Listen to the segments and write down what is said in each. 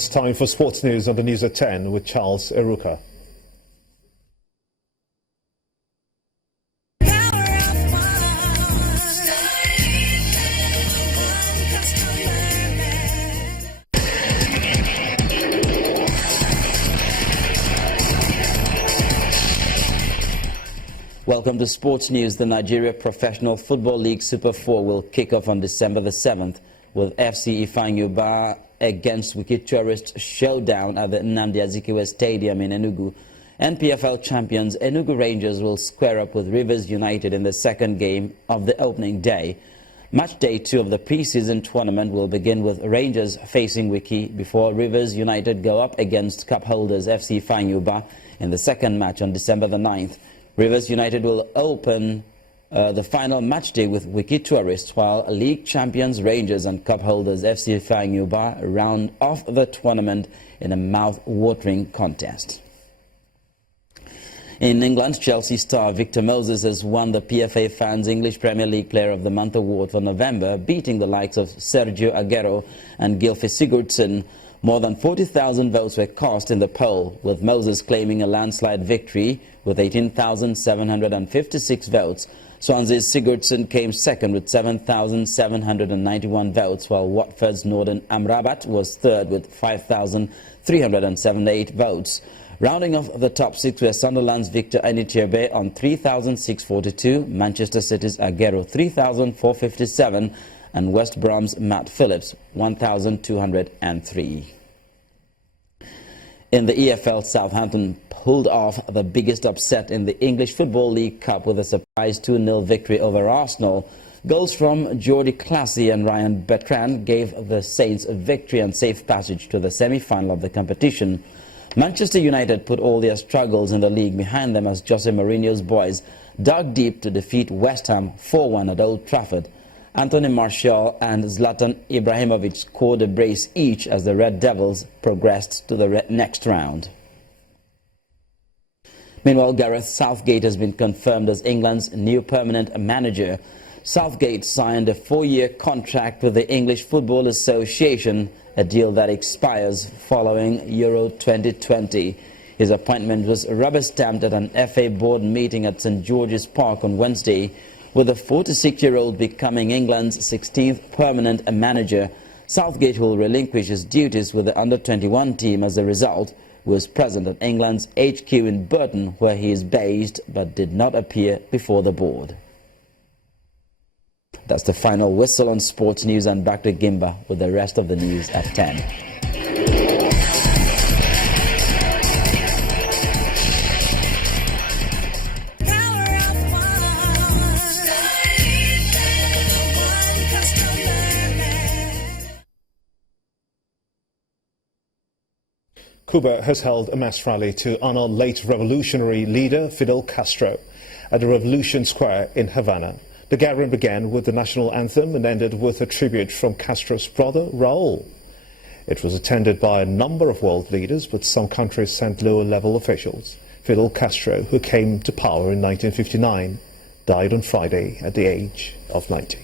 It's time for sports news on the News at 10 with Charles Eruka. Welcome to Sports News. The Nigeria Professional Football League Super 4 will kick off on December the 7th with FC Ifeanyi against Wiki Tourist showdown at the Nnamdi Azikiwe Stadium in Enugu. NPFL champions Enugu Rangers will square up with Rivers United in the second game of the opening day. Match day 2 of the pre-season tournament will begin with Rangers facing Wiki before Rivers United go up against cup holders FC Ifeanyi in the second match on December the 9th. Rivers United will open the final match day with Wiki Tourists, while league champions Rangers and cup holders FC Ifeanyi round off the tournament in a mouth-watering contest. In England, Chelsea star Victor Moses has won the PFA Fans English Premier League Player of the Month award for November, beating the likes of Sergio Aguero and Gylfi Sigurdsson. More than 40,000 votes were cast in the poll, with Moses claiming a landslide victory with 18,756 votes. Swansea's Sigurdsson came second with 7,791 votes, while Watford's Northern Amrabat was third with 5,378 votes. Rounding off the top 6 were Sunderland's Victor Enitiebe on 3,642, Manchester City's Aguero 3,457, and West Brom's Matt Phillips 1,203. In the EFL, Southampton pulled off the biggest upset in the English Football League Cup with a surprise 2-0 victory over Arsenal. Goals from Jordi Clasie and Ryan Bertrand gave the Saints a victory and safe passage to the semi-final of the competition. Manchester United put all their struggles in the league behind them as Jose Mourinho's boys dug deep to defeat West Ham 4-1 at Old Trafford. Anthony Martial and Zlatan Ibrahimovic scored a brace each as the Red Devils progressed to the next round. Meanwhile, Gareth Southgate has been confirmed as England's new permanent manager. Southgate signed a 4-year contract with the English Football Association, a deal that expires following Euro 2020. His appointment was rubber-stamped at an FA board meeting at St George's Park on Wednesday, with the 46-year-old becoming England's 16th permanent manager. Southgate will relinquish his duties with the under-21 team as a result. He was present at England's HQ in Burton, where he is based, but did not appear before the board. That's the final whistle on sports news, and back to Gimba with the rest of the news at 10. Cuba has held a mass rally to honor late revolutionary leader Fidel Castro at the Revolution Square in Havana. The gathering began with the national anthem and ended with a tribute from Castro's brother, Raul. It was attended by a number of world leaders, but some countries sent lower-level officials. Fidel Castro, who came to power in 1959, died on Friday at the age of 90.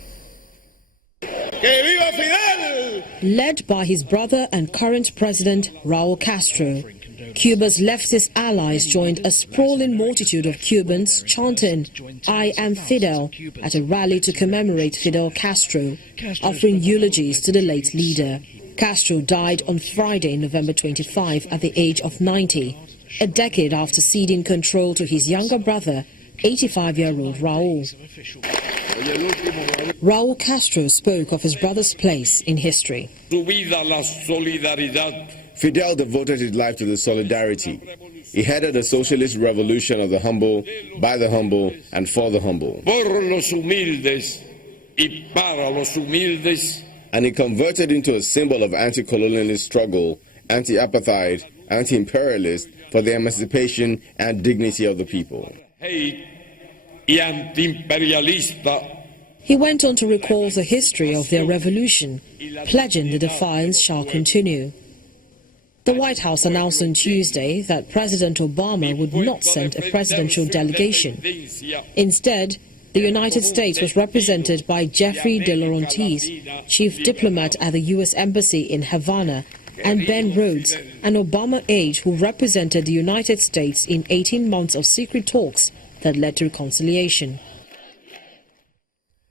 Led by his brother and current president, Raul Castro, Cuba's leftist allies joined a sprawling multitude of Cubans chanting, "I am Fidel," at a rally to commemorate Fidel Castro, offering eulogies to the late leader. Castro died on Friday, November 25, at the age of 90, a decade after ceding control to his younger brother, 85-year-old Raul. Raul Castro spoke of his brother's place in history. Fidel devoted his life to the solidarity. He headed a socialist revolution of the humble, by the humble, and for the humble. And he converted into a symbol of anti-colonialist struggle, anti-apartheid, anti-imperialist, for the emancipation and dignity of the people. He went on to recall the history of their revolution, pledging the defiance shall continue. The White House announced on Tuesday that President Obama would not send a presidential delegation. Instead, the United States was represented by Jeffrey De Laurentiis, chief diplomat at the U.S. Embassy in Havana, and Ben Rhodes, an Obama aide who represented the United States in 18 months of secret talks that led to reconciliation.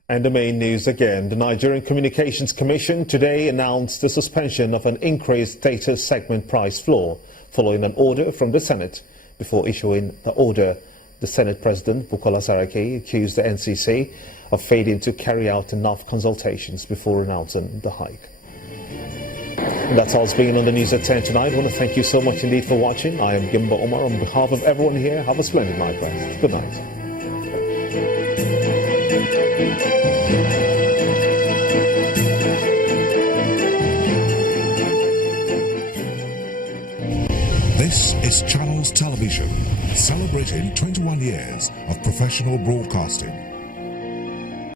And the main news again, the Nigerian Communications Commission today announced the suspension of an increased data segment price floor following an order from the Senate. Before issuing the order, the Senate President, Bukola Saraki, accused the NCC of failing to carry out enough consultations before announcing the hike. And that's all it's been on the news at 10 tonight. I want to thank you so much indeed for watching. I am Gimba Omar. On behalf of everyone here, have a splendid night, guys. Good night. This is Channels Television, celebrating 21 years of professional broadcasting.